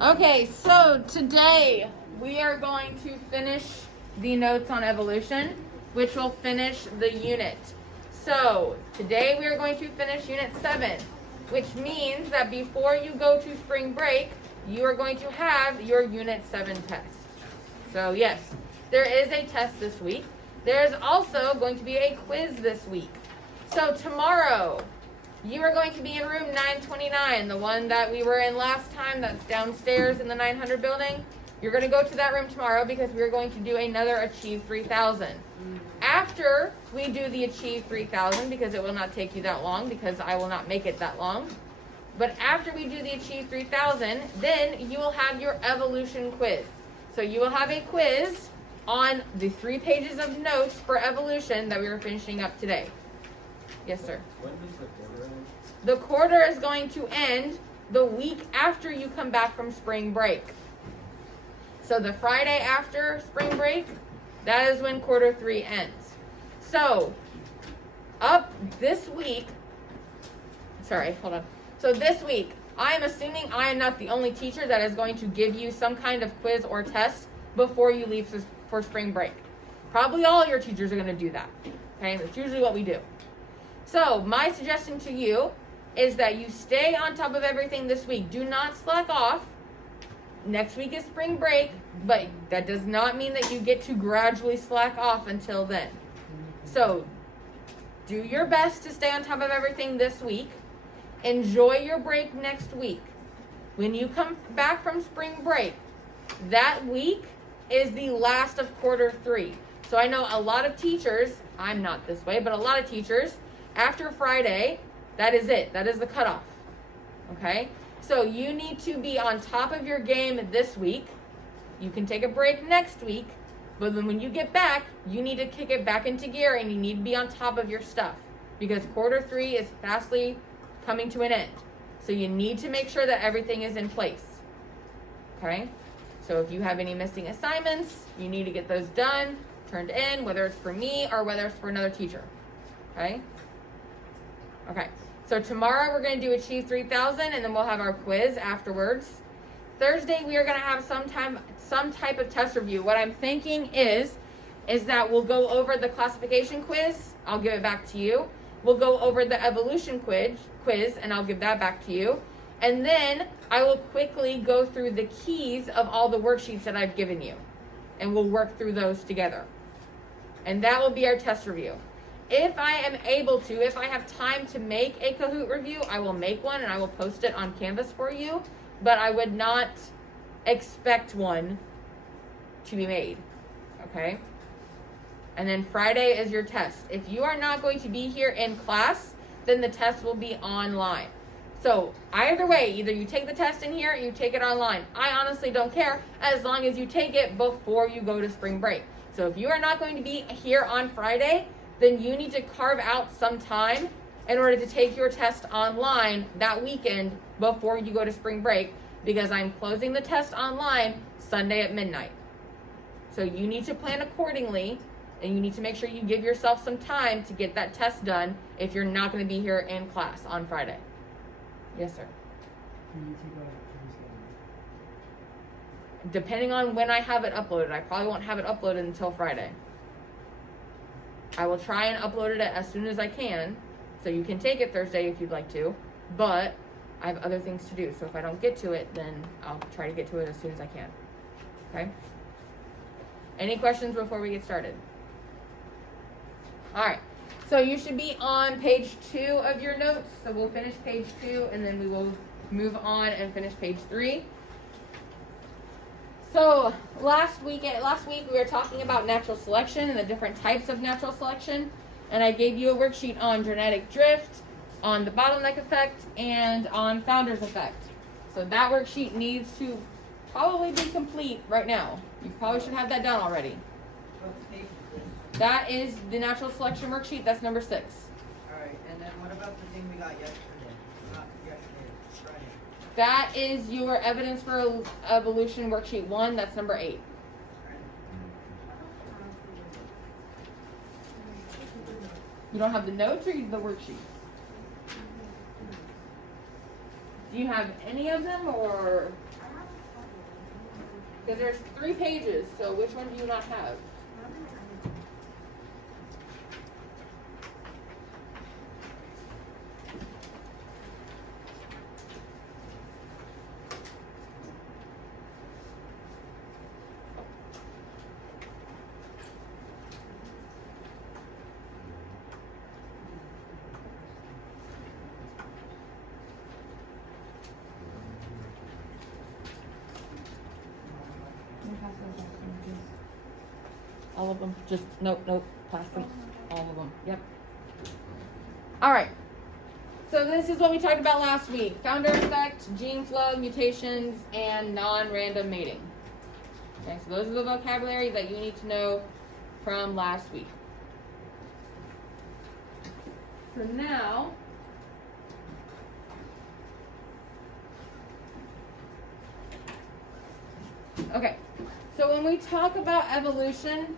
Okay, so today we are going to finish the notes on evolution, which will finish the unit. So today we are going to finish Unit 7, which means that before you go to spring break, you are going to have your Unit 7 test. So yes, there is a test this week. There's also going to be a quiz this week. So tomorrow, you are going to be in room 929, the one that we were in last time, that's downstairs in the 900 building. You're going to go to that room tomorrow because we're going to do another Achieve 3000. After we do the Achieve 3000, because it will not take you that long, because I will not make it that long, but after we do the Achieve 3000, then you will have your evolution quiz. So you will have a quiz on the 3 pages of notes for evolution that we were finishing up today. Yes, sir. When does the quarter end? The quarter is going to end the week after you come back from spring break. So the Friday after spring break, that is when quarter 3 ends. So up this week, So this week, I am assuming I am not the only teacher that is going to give you some kind of quiz or test before you leave for spring break. Probably all your teachers are going to do that. Okay, that's usually what we do. So my suggestion to you is that you stay on top of everything this week. Do not slack off. Next week is spring break, but that does not mean that you get to gradually slack off until then. So do your best to stay on top of everything this week. Enjoy your break next week. When you come back from spring break, that week is the last of quarter 3. So I know a lot of teachers, I'm not this way, but a lot of teachers, after Friday, that is it. That is the cutoff. Okay? So you need to be on top of your game this week. You can take a break next week, but then when you get back, you need to kick it back into gear and you need to be on top of your stuff because quarter 3 is fastly coming to an end. So you need to make sure that everything is in place. Okay? So if you have any missing assignments, you need to get those done, turned in, whether it's for me or whether it's for another teacher. Okay? Okay, so tomorrow we're going to do Achieve 3000 and then we'll have our quiz afterwards. Thursday we are going to have some type of test review. What I'm thinking is that we'll go over the classification quiz. I'll give it back to you. We'll go over the evolution quiz and I'll give that back to you. And then I will quickly go through the keys of all the worksheets that I've given you. And we'll work through those together. And that will be our test review. If I am able to, if I have time to make a Kahoot review, I will make one and I will post it on Canvas for you. But I would not expect one to be made. Okay? And then Friday is your test. If you are not going to be here in class, then the test will be online. So either way, either you take the test in here or you take it online. I honestly don't care as long as you take it before you go to spring break. So if you are not going to be here on Friday, then you need to carve out some time in order to take your test online that weekend before you go to spring break because I'm closing the test online Sunday at midnight. So you need to plan accordingly and you need to make sure you give yourself some time to get that test done if you're not going to be here in class on Friday. Yes, sir. Can you take out Tuesday? Depending on when I have it uploaded. I probably won't have it uploaded until Friday. I will try and upload it as soon as I can, so you can take it Thursday if you'd like to, but I have other things to do, so if I don't get to it, then I'll try to get to it as soon as I can. Okay? Any questions before we get started? All right. So you should be on page 2 of your notes. So we'll finish page 2 and then we will move on and finish page 3. So last week we were talking about natural selection and the different types of natural selection. And I gave you a worksheet on genetic drift, on the bottleneck effect, and on founder's effect. So that worksheet needs to probably be complete right now. You probably should have that done already. That is the natural selection worksheet. That's number 6. Alright, and then what about the thing we got yesterday? Not yesterday, Friday. That is your evidence for evolution worksheet 1. That's number 8. You don't have the notes or the worksheet? Do you have any of them or? Because there's 3 pages, so which one do you not have? All of them. Just nope, pass them. All of them. Yep. All right. So this is what we talked about last week: founder effect, gene flow, mutations, and non-random mating. Okay, so those are the vocabulary that you need to know from last week. So now, okay. So when we talk about evolution,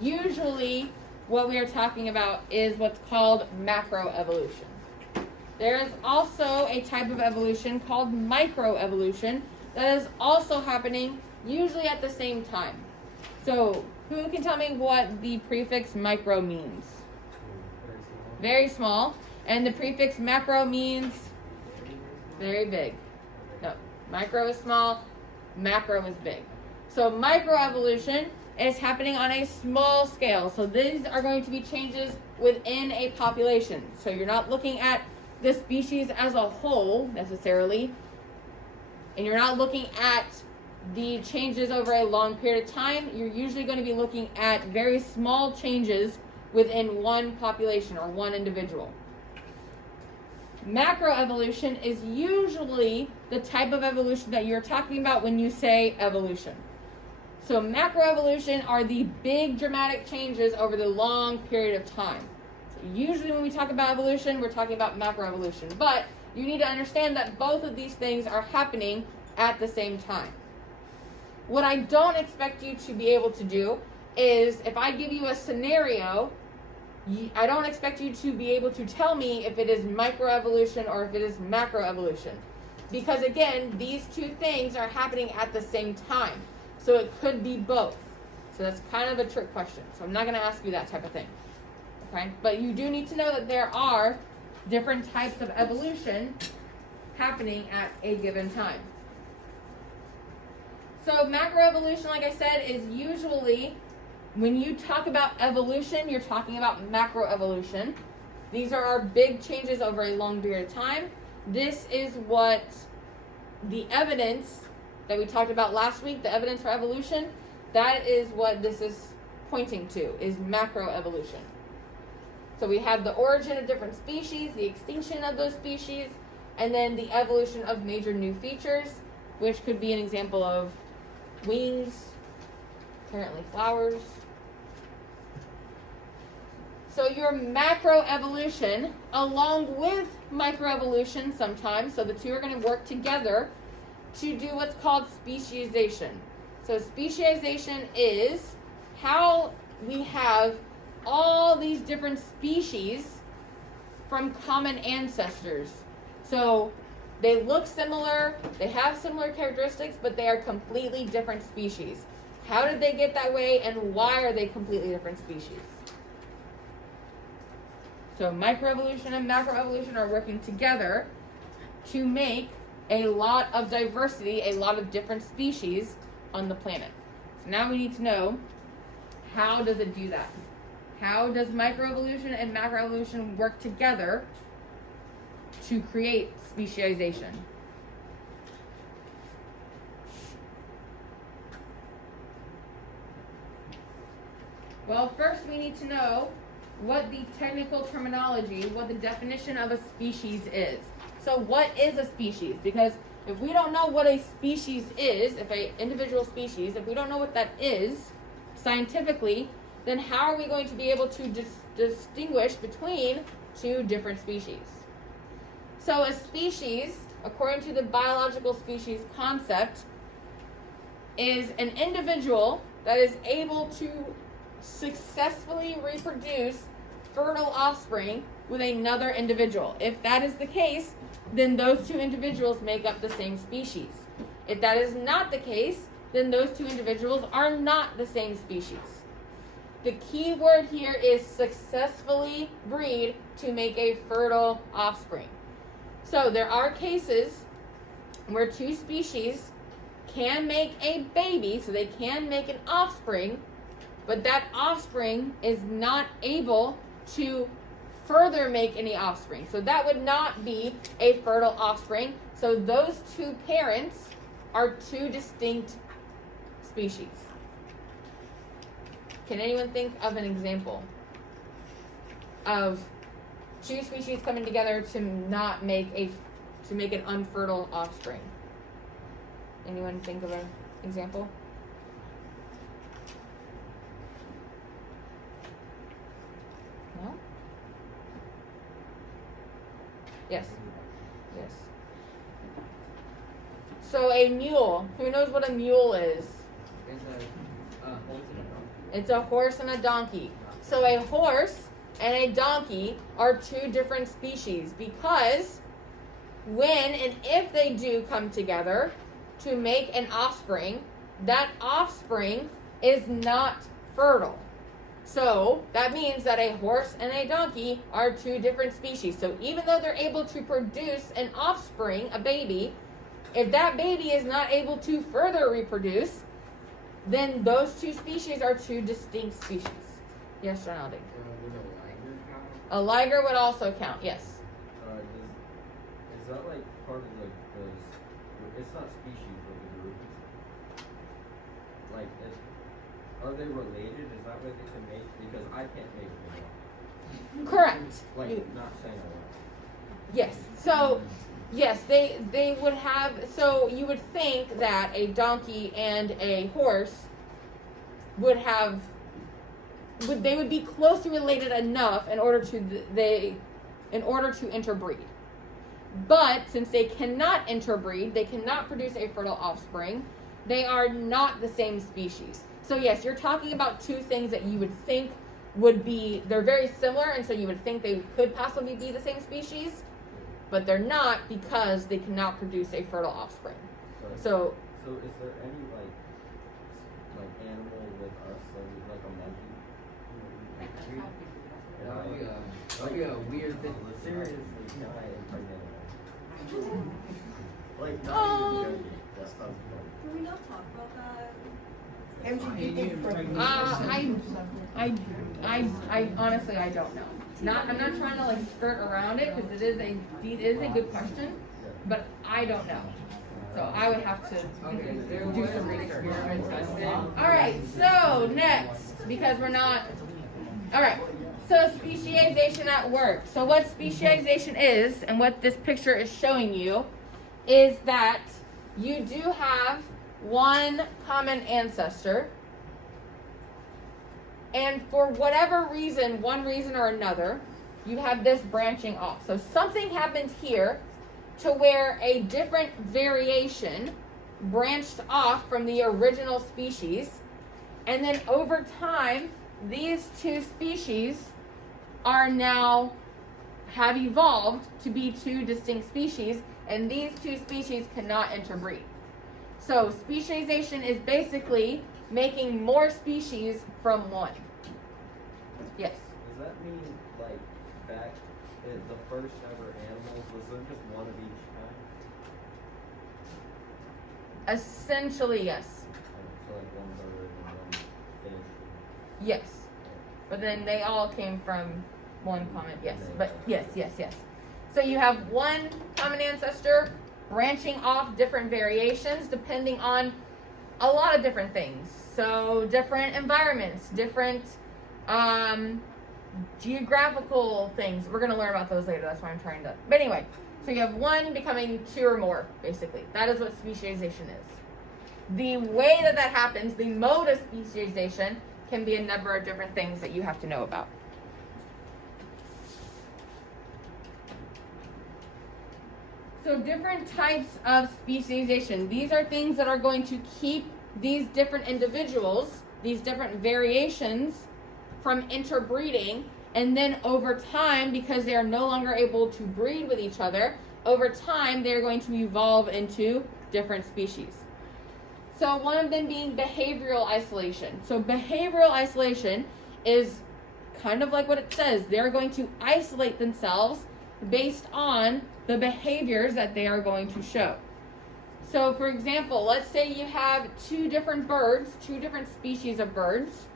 usually what we are talking about is what's called macroevolution. There is also a type of evolution called microevolution that is also happening usually at the same time. So who can tell me what the prefix micro means? Very small. And the prefix macro means very big. No, micro is small, macro is big. So microevolution is happening on a small scale. So these are going to be changes within a population. So you're not looking at the species as a whole necessarily, and you're not looking at the changes over a long period of time. You're usually going to be looking at very small changes within one population or one individual. Macroevolution is usually the type of evolution that you're talking about when you say evolution. So macroevolution are the big dramatic changes over the long period of time. So usually when we talk about evolution, we're talking about macroevolution. But you need to understand that both of these things are happening at the same time. What I don't expect you to be able to do is, if I give you a scenario, I don't expect you to be able to tell me if it is microevolution or if it is macroevolution. Because again, these two things are happening at the same time. So it could be both. So that's kind of a trick question. So I'm not going to ask you that type of thing. Okay? But you do need to know that there are different types of evolution happening at a given time. So macroevolution, like I said, is usually, when you talk about evolution, you're talking about macroevolution. These are our big changes over a long period of time. This is what the evidence that we talked about last week, the evidence for evolution, that is what this is pointing to, is macroevolution. So we have the origin of different species, the extinction of those species, and then the evolution of major new features, which could be an example of wings, apparently flowers. So your macroevolution, along with microevolution sometimes, so the two are going to work together to do what's called specialization. So specialization is how we have all these different species from common ancestors. So they look similar, they have similar characteristics, but they are completely different species. How did they get that way, and why are they completely different species? So microevolution and macroevolution are working together to make a lot of diversity, a lot of different species on the planet. So now we need to know, how does it do that? How does microevolution and macroevolution work together to create specialization? Well, first we need to know what the technical terminology, what the definition of a species is. So what is a species? Because if we don't know what a species is, if an individual species, if we don't know what that is scientifically, then how are we going to be able to distinguish between two different species? So a species, according to the biological species concept, is an individual that is able to successfully reproduce fertile offspring with another individual. If that is the case, then those two individuals make up the same species. If that is not the case, then those two individuals are not the same species. The key word here is successfully breed to make a fertile offspring. So there are cases where two species can make a baby, so they can make an offspring, but that offspring is not able to further make any offspring. So that would not be a fertile offspring. So those two parents are two distinct species. Can anyone think of an example of two species coming together to not make an unfertile offspring? Anyone think of an example? No? Yes. Yes. So a mule. Who knows what a mule is? It's a horse and a donkey. So a horse and a donkey are two different species because when and if they do come together to make an offspring, that offspring is not fertile. So that means that a horse and a donkey are two different species. So even though they're able to produce an offspring, a baby, if that baby is not able to further reproduce, then those two species are two distinct species. Yes, John Alding? Would a liger count? A liger would also count, yes. Is that like part of the it's not species but the group? Like, are they related? Is that what they can make? Because I can't make them. Correct. Like, You- not saying I want. Yes. So, yes, they would have. So you would think that a donkey and a horse would have. They would be closely related enough in order to interbreed. But since they cannot interbreed, they cannot produce a fertile offspring. They are not the same species. So yes, you're talking about two things that you would think they're very similar, and so you would think they could possibly be the same species, but they're not because they cannot produce a fertile offspring. So is there any like animal with us, like a monkey? That'd be a weird thing. Seriously, can I impregnate a monkey? Like, not Um, even joking. That sounds funny. Can we not talk about that? I honestly I don't know. I'm not trying to like skirt around it because it is a good question, but I don't know. So I would have to Okay, there do was some an research. experiment tested. All right, so next, because we're not. All right, so speciation at work. So what speciation is, and what this picture is showing you, is that you do have one common ancestor, and for whatever reason, one reason or another, you have this branching off. So something happened here to where a different variation branched off from the original species, and then over time, these two species have evolved to be two distinct species, and these two species cannot interbreed. So specialization is basically making more species from one. Yes. Does that mean, like, back in the first ever animals, was there just one of each kind? Essentially, yes. So like one bird and one fish. Yes. But then they all came from one common, yes. But yes. So you have one common ancestor branching off different variations depending on a lot of different things. So different environments, different geographical things. We're going to learn about those later. That's why I'm trying to. But anyway, so you have one becoming two or more, basically. That is what specialization is. The way that happens, the mode of specialization, can be a number of different things that you have to know about. So different types of specialization. These are things that are going to keep these different individuals, these different variations, from interbreeding, and then over time, because they are no longer able to breed with each other, over time they're going to evolve into different species. So one of them being behavioral isolation. So behavioral isolation is kind of like what it says. They're going to isolate themselves based on the behaviors that they are going to show. So for example, let's say you have two different birds, two different species of birds,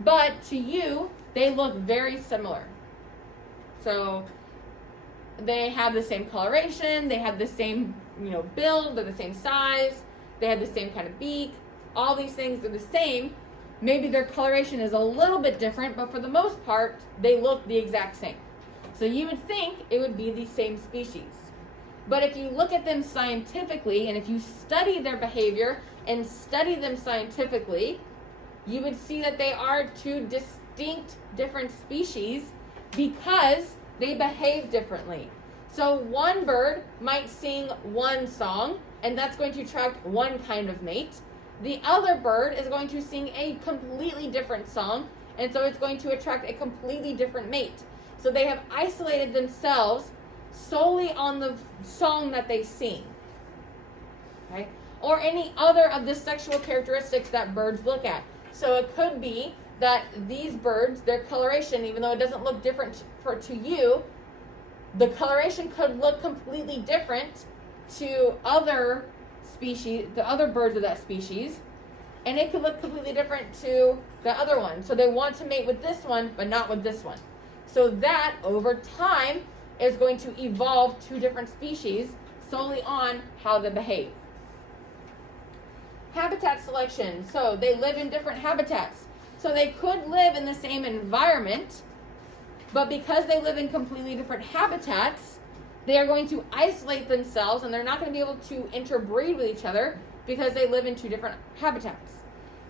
but to you, they look very similar. So they have the same coloration, they have the same, build, they're the same size, they have the same kind of beak, all these things are the same. Maybe their coloration is a little bit different, but for the most part, they look the exact same. So you would think it would be the same species. But if you look at them scientifically, and if you study their behavior and study them scientifically, you would see that they are two distinct different species because they behave differently. So one bird might sing one song, and that's going to attract one kind of mate. The other bird is going to sing a completely different song, and so it's going to attract a completely different mate. So they have isolated themselves solely on the song that they sing, okay? Or any other of the sexual characteristics that birds look at. So it could be that these birds, their coloration, even though it doesn't look different to you, the coloration could look completely different to other species, the other birds of that species, and it could look completely different to the other one. So they want to mate with this one, but not with this one. So that, over time, is going to evolve two different species solely on how they behave. Habitat selection. So they live in different habitats. So they could live in the same environment, but because they live in completely different habitats, they are going to isolate themselves, and they're not going to be able to interbreed with each other because they live in two different habitats.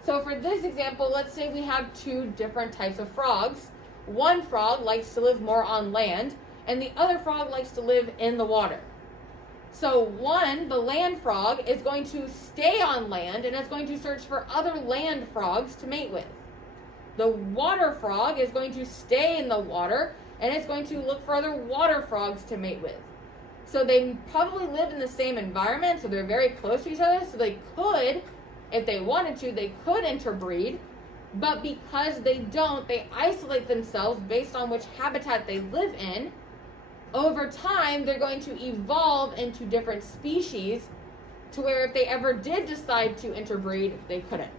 So for this example, let's say we have two different types of frogs. One frog likes to live more on land, and the other frog likes to live in the water. So one, the land frog, is going to stay on land, and it's going to search for other land frogs to mate with. The water frog is going to stay in the water, and it's going to look for other water frogs to mate with. So they probably live in the same environment, so they're very close to each other, so they could, if they wanted to, they could interbreed, but because they don't, they isolate themselves based on which habitat they live in. Over time, they're going to evolve into different species to where if they ever did decide to interbreed, they couldn't.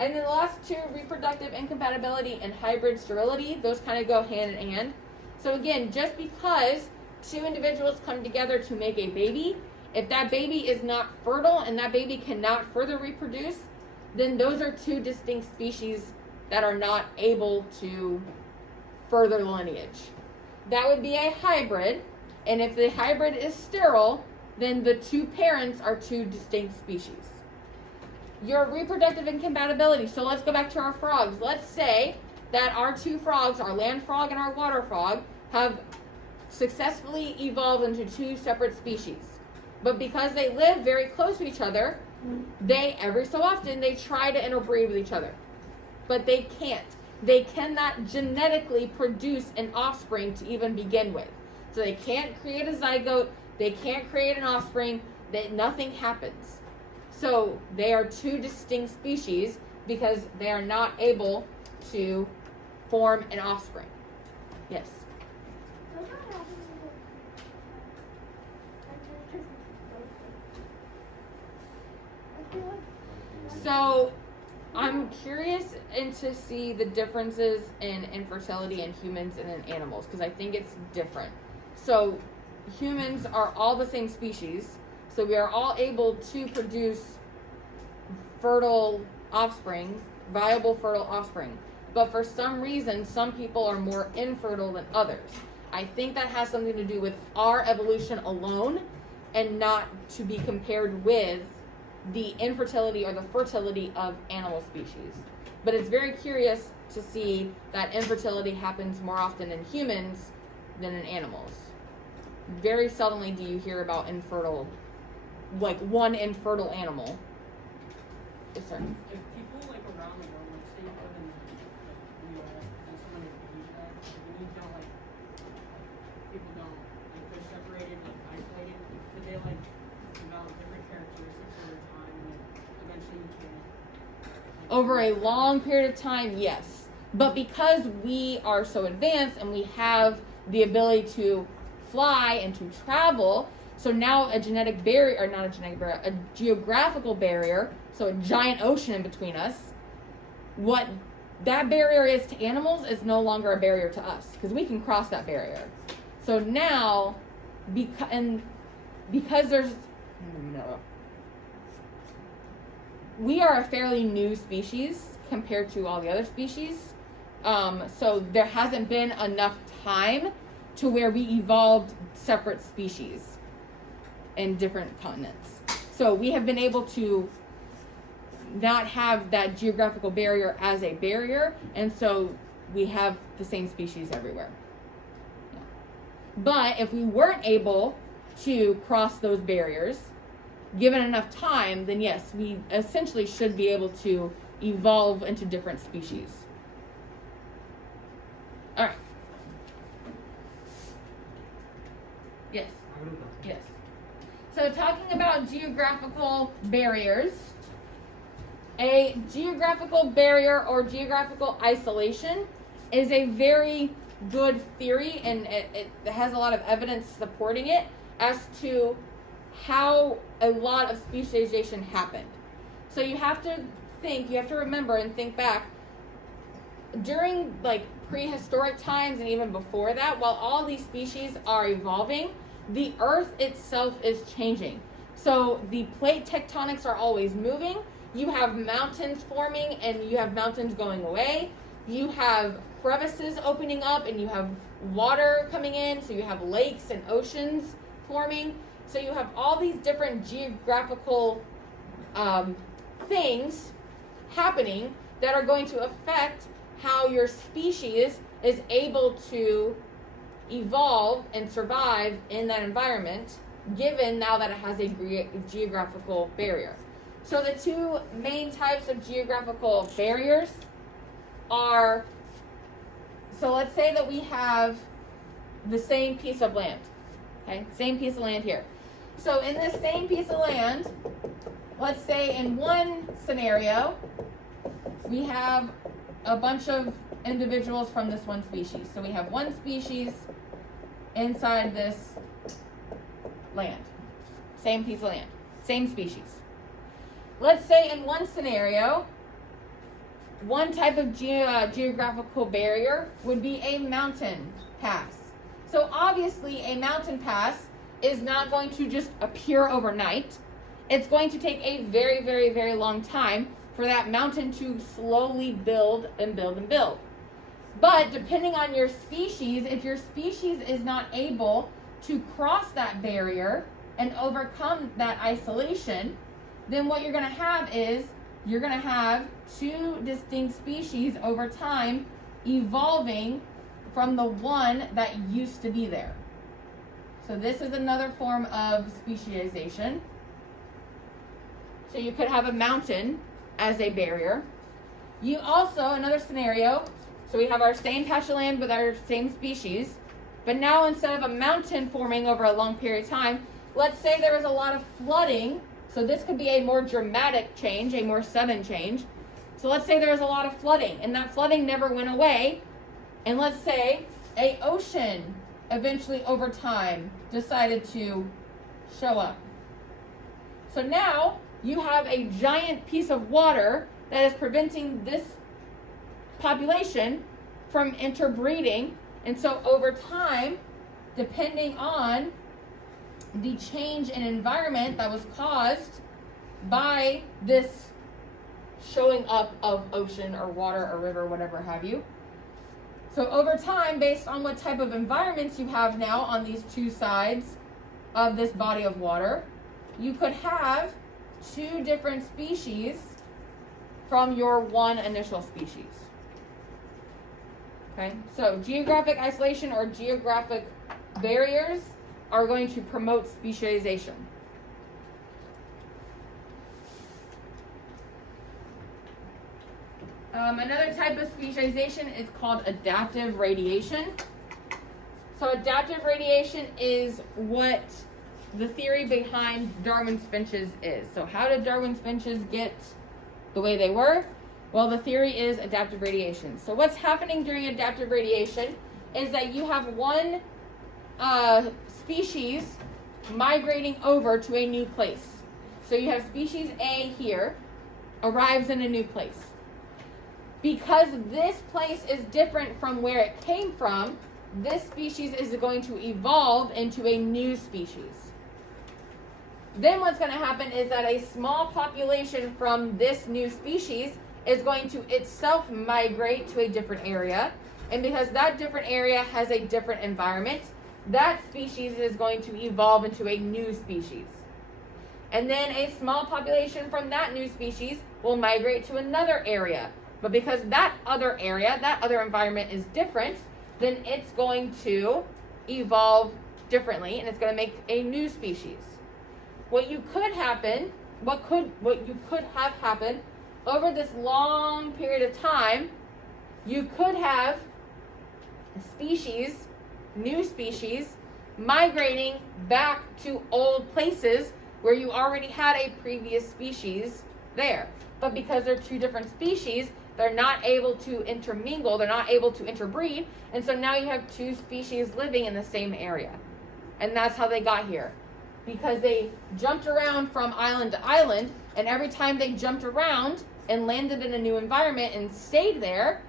And then the last two, reproductive incompatibility and hybrid sterility, those kind of go hand in hand. So again, just because two individuals come together to make a baby, if that baby is not fertile and that baby cannot further reproduce, then those are two distinct species that are not able to further lineage. That would be a hybrid, and if the hybrid is sterile, then the two parents are two distinct species. Your reproductive incompatibility. So let's go back to our frogs. Let's say that our two frogs, our land frog and our water frog, have successfully evolved into two separate species. But because they live very close to each other, they, every so often, they try to interbreed with each other. But they can't. They cannot genetically produce an offspring to even begin with. So they can't create a zygote, they can't create an offspring, nothing happens. So they are two distinct species because they are not able to form an offspring. Yes? So I'm curious to see the differences in infertility in humans and in animals because I think it's different. So humans are all the same species, so we are all able to produce fertile offspring, viable fertile offspring. But for some reason, some people are more infertile than others. I think that has something to do with our evolution alone and not to be compared with the infertility or the fertility of animal species. But it's very curious to see that infertility happens more often in humans than in animals. Very seldomly do you hear about infertile, like one infertile animal. Yes, sir. If people like around the world, like say you live in the US and someone is Asia, and you don't like people don't like they're separated, like isolated, but they like develop different characteristics over Over a long period of time, yes. But because we are so advanced and we have the ability to fly and to travel, so now a genetic barrier, or not a genetic barrier, a geographical barrier, so a giant ocean in between us, what that barrier is to animals is no longer a barrier to us, because we can cross that barrier. So now, because there's, no, we are a fairly new species compared to all the other species. So there hasn't been enough time to where we evolved separate species in different continents. So we have been able to not have that geographical barrier as a barrier, and so we have the same species everywhere. Yeah. But if we weren't able to cross those barriers, given enough time, then yes, we essentially should be able to evolve into different species. All right. Yes. Yes. So talking about geographical barriers, a geographical barrier or geographical isolation is a very good theory, and it has a lot of evidence supporting it as to how a lot of specialization happened. So you have to remember and think back during like prehistoric times and even before that, while all these species are evolving, the earth itself is changing. So the plate tectonics are always moving. You have mountains forming and you have mountains going away. You have crevices opening up and you have water coming in. So you have lakes and oceans forming. So you have all these different geographical things happening that are going to affect how your species is able to evolve and survive in that environment, given now that it has a geographical barrier. So the two main types of geographical barriers are, so let's say that we have the same piece of land, okay, same piece of land here. So in this same piece of land, let's say in one scenario, we have a bunch of individuals from this one species. So we have one species inside this land, same piece of land, same species. Let's say in one scenario, one type of geographical barrier would be a mountain pass. So obviously a mountain pass is not going to just appear overnight. It's going to take a very, very, very long time for that mountain to slowly build and build and build. But depending on your species, if your species is not able to cross that barrier and overcome that isolation, then what you're going to have is you're going to have two distinct species over time evolving from the one that used to be there. So this is another form of specialization. So you could have a mountain as a barrier. You also, another scenario, so we have our same patch of land with our same species, but now instead of a mountain forming over a long period of time, let's say there was a lot of flooding. So this could be a more dramatic change, a more sudden change. So let's say there was a lot of flooding, and that flooding never went away. And let's say an ocean eventually over time decided to show up. So now you have a giant piece of water that is preventing this population from interbreeding. And so over time, depending on the change in environment that was caused by this showing up of ocean or water or river, whatever have you. So over time, based on what type of environments you have now on these two sides of this body of water, you could have two different species from your one initial species. Okay, so geographic isolation or geographic barriers are going to promote specialization. Another type of specialization is called adaptive radiation. So adaptive radiation is what the theory behind Darwin's finches is. So how did Darwin's finches get the way they were? Well, the theory is adaptive radiation. So what's happening during adaptive radiation is that you have one species migrating over to a new place. So you have species A here, arrives in a new place. Because this place is different from where it came from, this species is going to evolve into a new species. Then what's going to happen is that a small population from this new species is going to itself migrate to a different area. And because that different area has a different environment, that species is going to evolve into a new species. And then a small population from that new species will migrate to another area. But because that other area, that other environment is different, then it's going to evolve differently and it's going to make a new species. What you could have happen over this long period of time, you could have species, new species, migrating back to old places where you already had a previous species there. But because they're two different species, they're not able to intermingle, they're not able to interbreed, and so now you have two species living in the same area. And that's how they got here. Because they jumped around from island to island, and every time they jumped around and landed in a new environment and stayed there,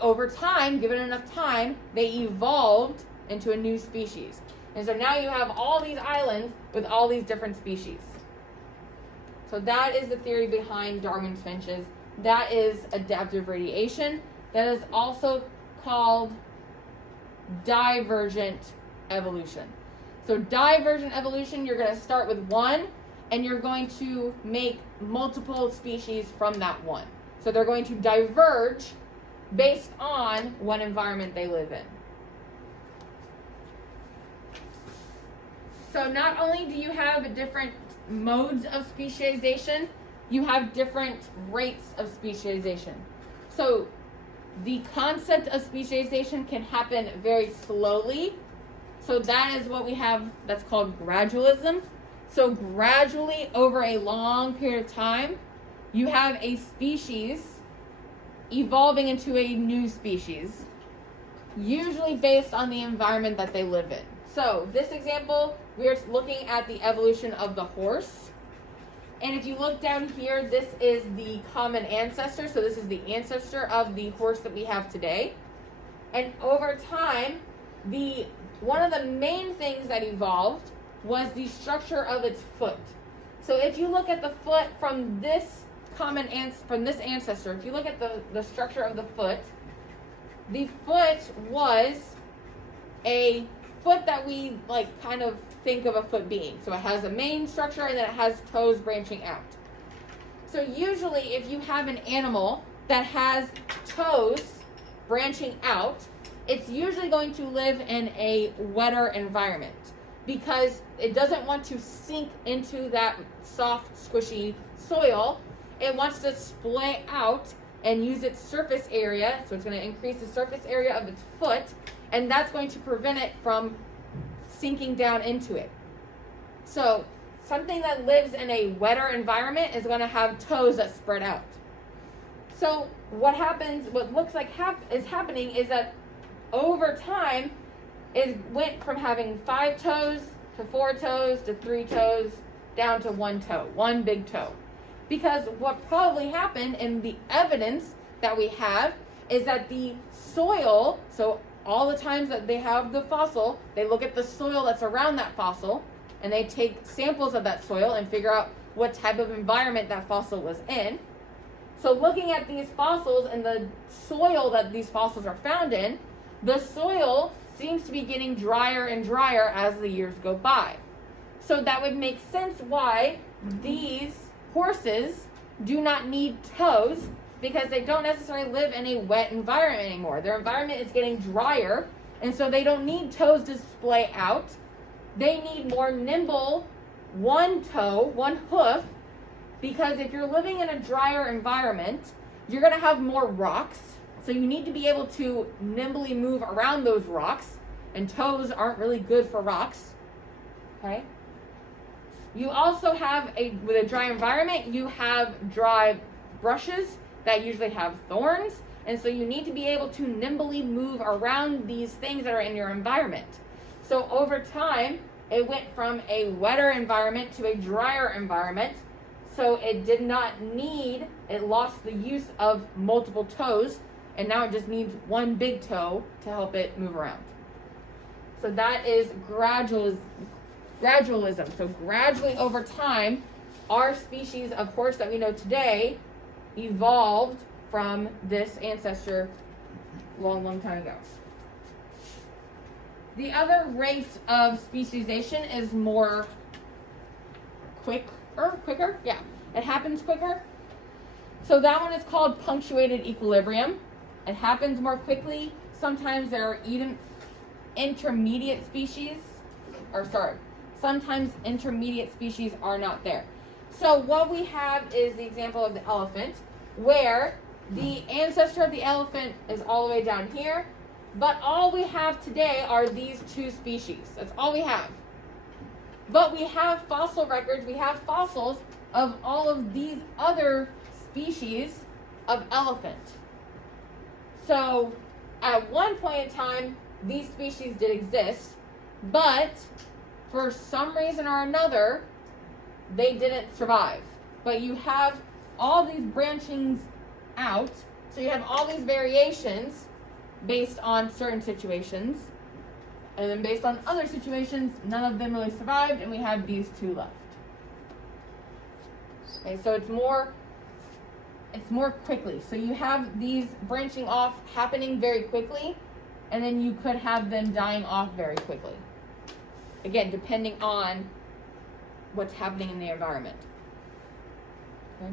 over time, given enough time, they evolved into a new species. And so now you have all these islands with all these different species. So that is the theory behind Darwin's finches. That is adaptive radiation. That is also called divergent evolution. So divergent evolution, you're going to start with one, and you're going to make multiple species from that one. So they're going to diverge based on what environment they live in. So not only do you have different modes of specialization, you have different rates of specialization. So the concept of specialization can happen very slowly. So that is what we have that's called gradualism. So gradually over a long period of time, you have a species evolving into a new species, usually based on the environment that they live in. So this example, we are looking at the evolution of the horse. And if you look down here, this is the common ancestor. So this is the ancestor of the horse that we have today. And over time, one of the main things that evolved was the structure of its foot. So if you look at the foot from this ancestor, if you look at the structure of the foot was a foot that we kind of think of a foot being. So it has a main structure and then it has toes branching out. So usually if you have an animal that has toes branching out, it's usually going to live in a wetter environment because it doesn't want to sink into that soft, squishy soil. It wants to splay out and use its surface area. So it's going to increase the surface area of its foot, and that's going to prevent it from sinking down into it. So something that lives in a wetter environment is going to have toes that spread out. So what looks like is happening is that over time, it went from having 5 toes to 4 toes to 3 toes down to 1 toe, one big toe. Because what probably happened in the evidence that we have is that the soil, so all the times that they have the fossil, they look at the soil that's around that fossil and they take samples of that soil and figure out what type of environment that fossil was in. So looking at these fossils and the soil that these fossils are found in, the soil seems to be getting drier and drier as the years go by. So that would make sense why these horses do not need toes, because they don't necessarily live in a wet environment anymore. Their environment is getting drier, and so they don't need toes to splay out. They need more nimble, one toe, one hoof, because if you're living in a drier environment, you're going to have more rocks. So you need to be able to nimbly move around those rocks, and toes aren't really good for rocks. Okay? You also have with a dry environment, you have dry brushes that usually have thorns, and so you need to be able to nimbly move around these things that are in your environment. So over time, it went from a wetter environment to a drier environment, so it did not need, it lost the use of multiple toes, and now it just needs one big toe to help it move around. So that is gradualism. So gradually over time, our species of horse that we know today evolved from this ancestor long time ago. The other rate of speciation is more quicker. Yeah, it happens quicker. So that one is called punctuated equilibrium. It happens more quickly. Sometimes there are even intermediate species, sometimes intermediate species are not there. So what we have is the example of the elephant, where the ancestor of the elephant is all the way down here, but all we have today are these two species. That's all we have. But we have fossil records, we have fossils of all of these other species of elephant. So at one point in time, these species did exist, but for some reason or another, they didn't survive. But you have all these branchings out, so you have all these variations based on certain situations, and then based on other situations, none of them really survived, and we have these two left. Okay, so it's more quickly. So you have these branching off happening very quickly, and then you could have them dying off very quickly. Again, depending on what's happening in the environment. Okay.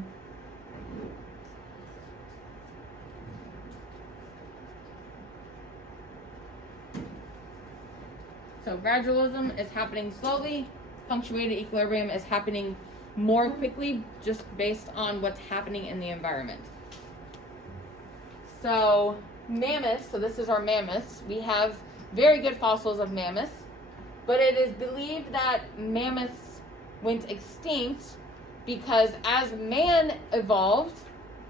So gradualism is happening slowly. Punctuated equilibrium is happening more quickly, just based on what's happening in the environment. So mammoths, so this is our mammoths. We have very good fossils of mammoths, but it is believed that mammoths went extinct because as man evolved,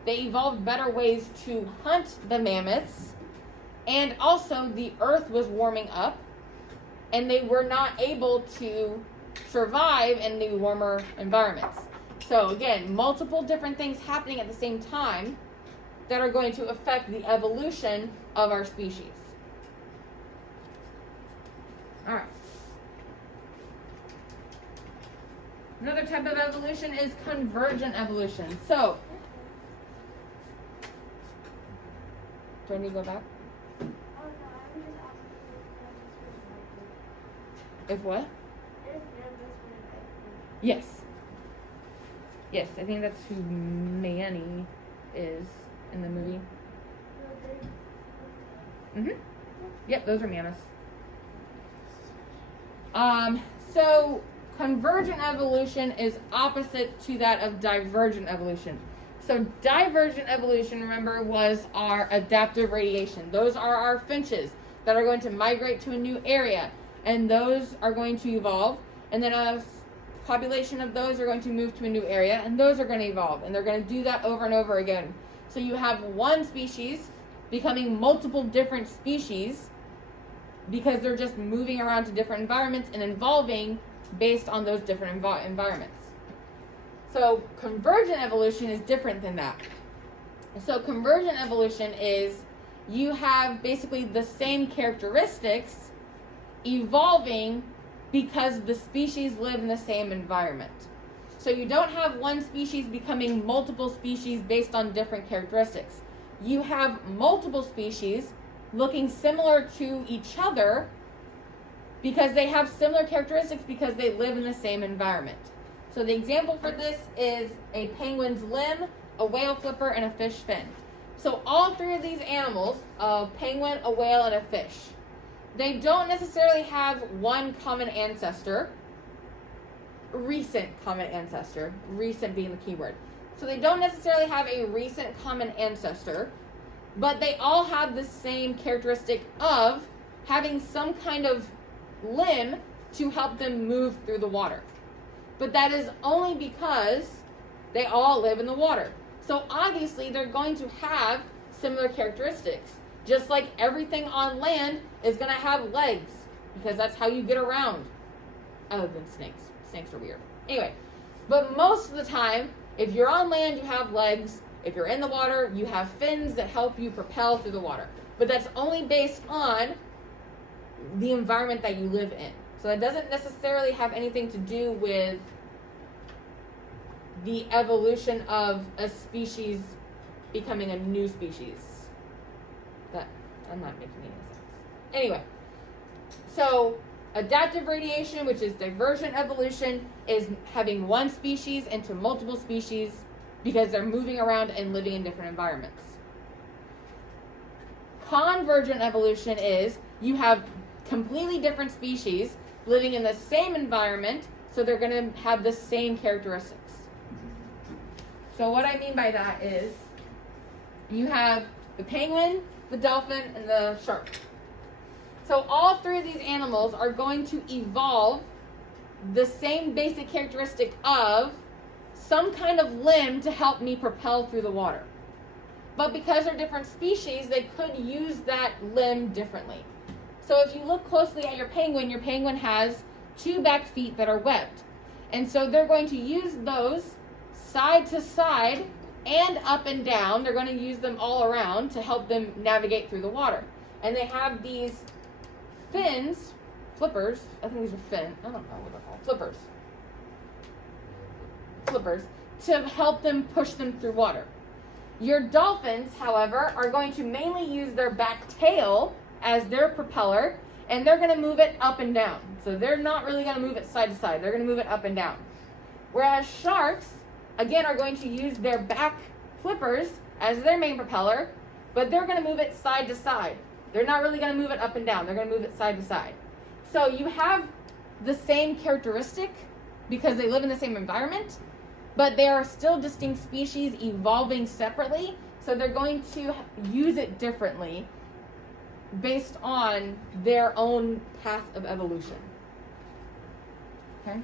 they evolved better ways to hunt the mammoths, and also the earth was warming up, and they were not able to survive in the warmer environments. So again, multiple different things happening at the same time that are going to affect the evolution of our species. All right. Another type of evolution is convergent evolution. So, do I need to go back? Oh, no, I was just asking If what? if you're Yes. Yes, I think that's who Manny is in the movie. Yep, those are mammoths. So convergent evolution is opposite to that of divergent evolution. So divergent evolution, remember, was our adaptive radiation. Those are our finches that are going to migrate to a new area, and those are going to evolve, and then a population of those are going to move to a new area, and those are going to evolve, and they're going to do that over and over again. So you have one species becoming multiple different species because they're just moving around to different environments and evolving based on those different environments. So convergent evolution is different than that. So convergent evolution is you have basically the same characteristics evolving because the species live in the same environment. So you don't have one species becoming multiple species based on different characteristics. You have multiple species looking similar to each other because they have similar characteristics because they live in the same environment. So the example for this is a penguin's limb, a whale flipper, and a fish fin. So all three of these animals, a penguin, a whale, and a fish, they don't necessarily have one common ancestor, recent common ancestor, recent being the keyword. So they don't necessarily have a recent common ancestor, but they all have the same characteristic of having some kind of limb to help them move through the water. But that is only because they all live in the water. So obviously they're going to have similar characteristics. Just like everything on land is going to have legs, because that's how you get around. Other than snakes. Snakes are weird. Anyway, but most of the time, if you're on land, you have legs. If you're in the water, you have fins that help you propel through the water. But that's only based on the environment that you live in. So that doesn't necessarily have anything to do with the evolution of a species becoming a new species. I'm not making any sense. Anyway, so adaptive radiation, which is divergent evolution, is having one species into multiple species because they're moving around and living in different environments. Convergent evolution is you have completely different species living in the same environment, so they're going to have the same characteristics. So what I mean by that is you have the penguin, the dolphin, and the shark. So all three of these animals are going to evolve the same basic characteristic of some kind of limb to help me propel through the water. But because they're different species, they could use that limb differently. So if you look closely at your penguin has two back feet that are webbed. And so they're going to use those side to side and up and down. They're going to use them all around to help them navigate through the water. And they have these fins, flippers, I think these are fins, I don't know what they're called, flippers, to help them push them through water. Your dolphins, however, are going to mainly use their back tail as their propeller, and they're going to move it up and down. So they're not really going to move it side to side. They're going to move it up and down. Whereas sharks, again, are going to use their back flippers as their main propeller, but they're going to move it side to side. They're not really going to move it up and down. They're going to move it side to side. So you have the same characteristic because they live in the same environment, but they are still distinct species evolving separately, so they're going to use it differently based on their own path of evolution. Okay?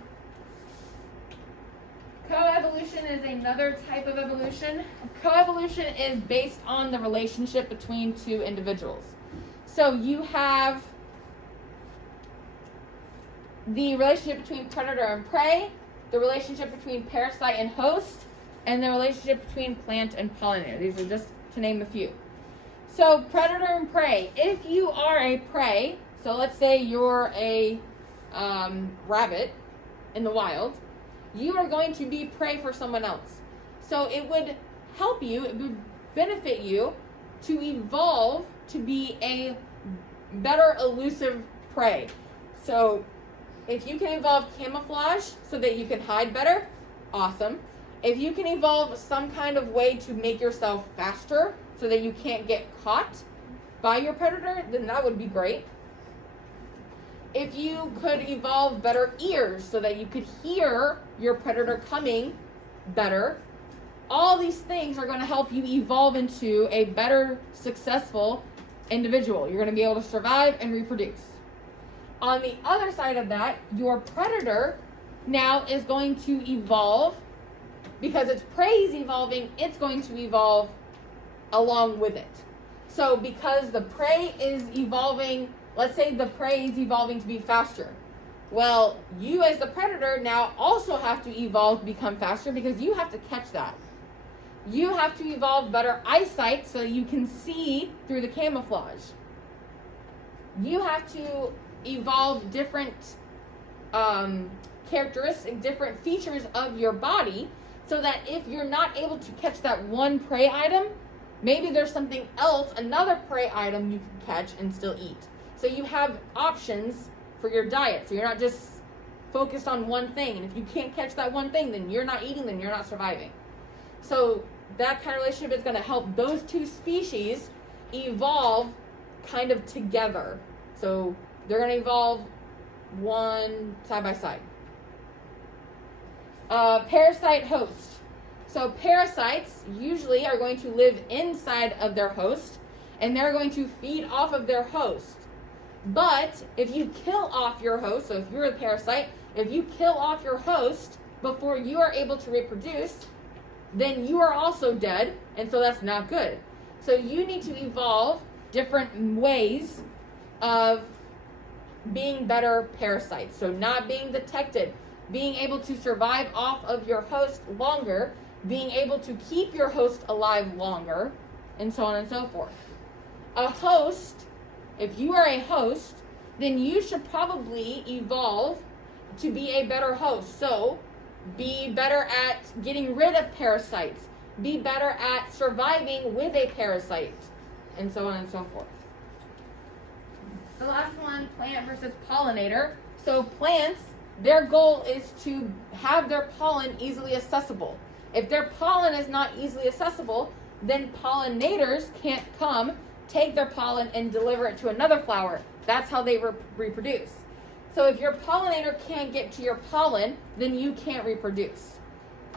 Coevolution is another type of evolution. Coevolution is based on the relationship between two individuals. So you have the relationship between predator and prey, the relationship between parasite and host, and the relationship between plant and pollinator. These are just to name a few. So predator and prey. If you are a prey, so let's say you're a rabbit in the wild, you are going to be prey for someone else. So it would help you, it would benefit you to evolve to be a better elusive prey. So if you can evolve camouflage so that you can hide better, awesome. If you can evolve some kind of way to make yourself faster so that you can't get caught by your predator, then that would be great. If you could evolve better ears so that you could hear your predator coming better, all these things are going to help you evolve into a better, successful individual. You're going to be able to survive and reproduce. On the other side of that, your predator now is going to evolve. Because its prey is evolving, it's going to evolve along with it. So because the prey is evolving, let's say the prey is evolving to be faster. Well, you as the predator now also have to evolve to become faster because you have to catch that. You have to evolve better eyesight so that you can see through the camouflage. You have to evolve different characteristics, different features of your body so that if you're not able to catch that one prey item, maybe there's something else, another prey item you can catch and still eat. So you have options for your diet. So you're not just focused on one thing. And if you can't catch that one thing, then you're not eating, then you're not surviving. So that kind of relationship is going to help those two species evolve kind of together. So they're going to evolve one side by side. Parasite host. So parasites usually are going to live inside of their host, and they're going to feed off of their host. But if you kill off your host, so if you're a parasite, if you kill off your host before you are able to reproduce, then you are also dead, and so that's not good. So you need to evolve different ways of being better parasites. So not being detected, being able to survive off of your host longer, being able to keep your host alive longer, and so on and so forth. A host, if you are a host, then you should probably evolve to be a better host. So be better at getting rid of parasites, be better at surviving with a parasite, and so on and so forth. The last one, plant versus pollinator. So plants, their goal is to have their pollen easily accessible. If their pollen is not easily accessible, then pollinators can't come, take their pollen, and deliver it to another flower. That's how they reproduce. So if your pollinator can't get to your pollen, then you can't reproduce.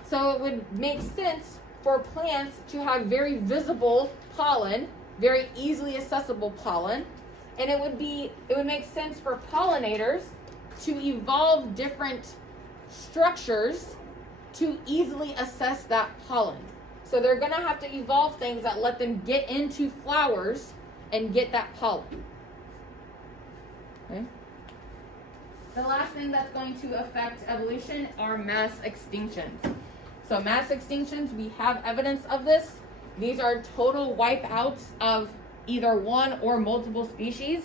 So it would make sense for plants to have very visible pollen, very easily accessible pollen, and it would make sense for pollinators to evolve different structures to easily assess that pollen. So they're going to have to evolve things that let them get into flowers and get that pollen. Okay. The last thing that's going to affect evolution are mass extinctions. So mass extinctions, we have evidence of this. These are total wipeouts of either one or multiple species.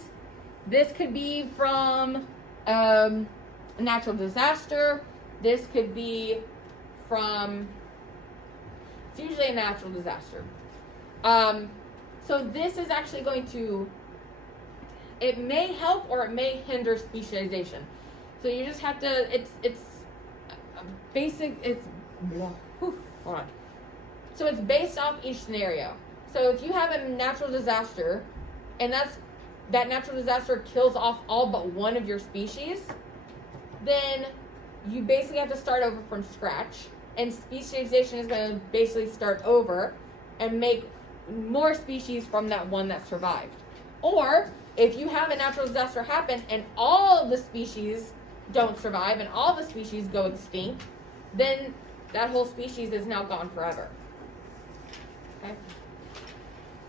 This could be from a natural disaster. This could be from, it's usually a natural disaster. So this is actually going to, it may help or it may hinder specialization. So you just have to, it's basic, hold on. So it's based off each scenario. So if you have a natural disaster, and that natural disaster kills off all but one of your species, then you basically have to start over from scratch, and specialization is going to basically start over and make more species from that one that survived. Or if you have a natural disaster happen and all the species don't survive and all the species go extinct, then that whole species is now gone forever. Okay.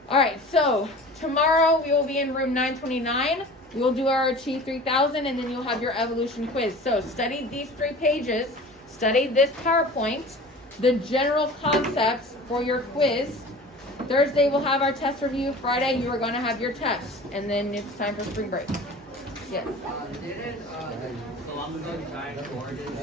All right, so tomorrow we will be in room 929. We'll do our Achieve 3000, and then you'll have your evolution quiz. So study these 3 pages, study this PowerPoint, the general concepts for your quiz. Thursday we'll have our test review. Friday you are going to have your test, and then it's time for spring break. Yes. Didn't Columbus giant origin